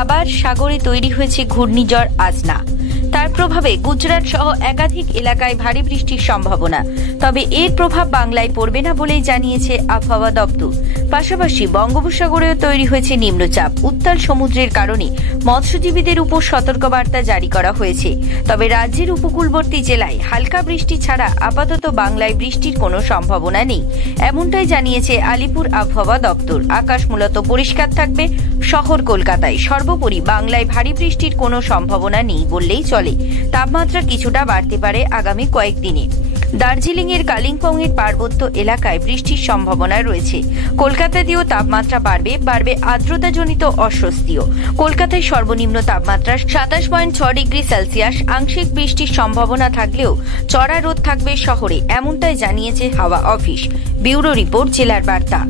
আবার সাগরে তৈরি হয়েছে ঘূর্ণিঝড় আসনা। তার প্রভাবে গুজরাট সহ একাধিক এলাকায় ভারী বৃষ্টির সম্ভাবনা। তবে এর প্রভাব বাংলায় পড়বে না বলেই জানিয়েছে আবহাওয়া দপ্তর। পাশাপাশি বঙ্গোপসাগরেও তৈরি হয়েছে নিম্নচাপ। উত্তাল সমুদ্রের কারণে মৎস্যজীবীদের উপর সতর্কবার্তা জারি করা হয়েছে। তবে রাজ্যের উপকূলবর্তী জেলায় হালকা বৃষ্টি ছাড়া আপাতত বাংলায় বৃষ্টির কোনো সম্ভাবনা নেই, এমনটাই জানিয়েছে আলিপুর আবহাওয়া দপ্তর। আকাশ মূলত পরিষ্কার থাকবে শহর কলকাতায়। সর্বোপরি বাংলায় ভারী বৃষ্টির কোনো সম্ভাবনা নেই বললেই চলে। তাপমাত্রা কিছুটা বাড়তে পারে আগামী কয়েকদিনে। দার্জিলিং এর কালিম্পং এর পার্বত্য এলাকায় বৃষ্টির সম্ভাবনা রয়েছে। কলকাতাতেও তাপমাত্রা বাড়বে আর্দ্রতাজনিত অস্বস্তিও। কলকাতায় সর্বনিম্ন তাপমাত্রা 27.6 ডিগ্রি সেলসিয়াস। আংশিক বৃষ্টির সম্ভাবনা থাকলেও চড়া রোদ থাকবে শহরে, এমনটাই জানিয়েছে হাওয়া অফিস। ব্যুরো রিপোর্ট, জেলার বার্তা।